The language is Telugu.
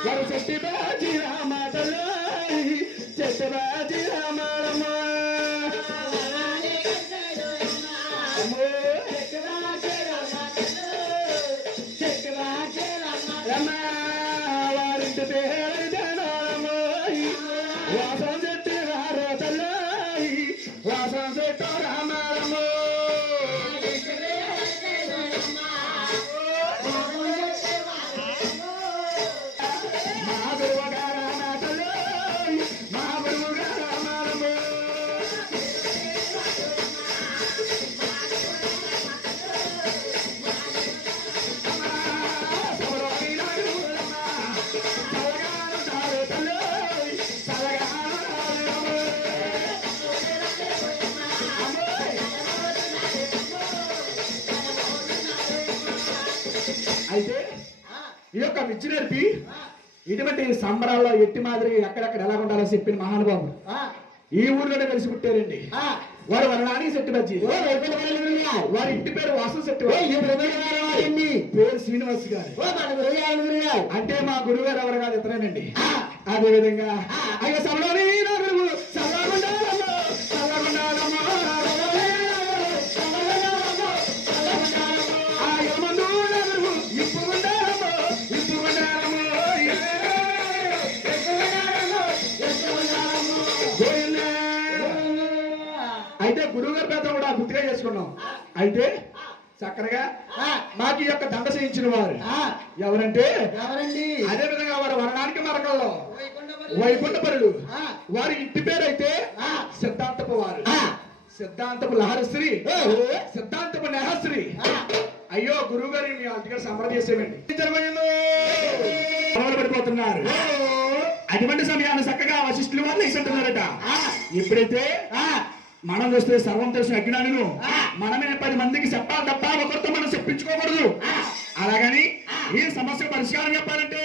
చెట్టి బాజీ రామ చెట్టు బాజీ రామారమ్మ వారింటి పేరు జనాలమ్మ వాసం అయితే ఈ యొక్క విద్య నేర్పి. ఇటువంటి సంబరాల్లో ఎట్టి మాదిరి ఎక్కడెక్కడ ఎలా ఉండాలో చెప్పిన మహానుభావుడు. ఈ ఊర్లోనే కలిసి పుట్టారండి. వారు వరడానికి సెట్టు బజ్జి. వారి ఇంటి పేరు వాసు సెట్టు పేరు శ్రీనివాస్ గారు. అంటే మా గురువు గారు ఎవరు కాదు ఇతనేనండి. అదే విధంగా అయ్యో అయితే గురువు గారి పేద కూడా గుర్తుగా చేసుకున్నాం. అయితే చక్కరగా మాకు ఈ యొక్క దండ చేయించిన వారు. ఎవరంటే? ఎవరండి? అదే విధంగా వారు వరణానికి మరకల్లో వైకుంఠపరుడు వారి ఇంటి పేరు అయితే సిద్ధాంతపు వారు. సిద్ధాంతపు లహరశ్రీ. సిద్ధాంతపు నెహశ్రీ. అయ్యో గురువు గారి మీ అంతగా మొదలు పడిపోతున్నారు. అటువంటి సమయాన్ని చక్కగా వశిష్ఠులు వాళ్ళు ఇస్తుంటున్నారట ఎప్పుడైతే మనం చూస్తే సర్వం తెలిసిన అజ్ఞానులు మనమే పది మందికి చెప్పాలి తప్ప ఒకరితో మనం చెప్పించుకోకూడదు. అలాగని ఈ సమస్య పరిష్కారం చెప్పాలంటే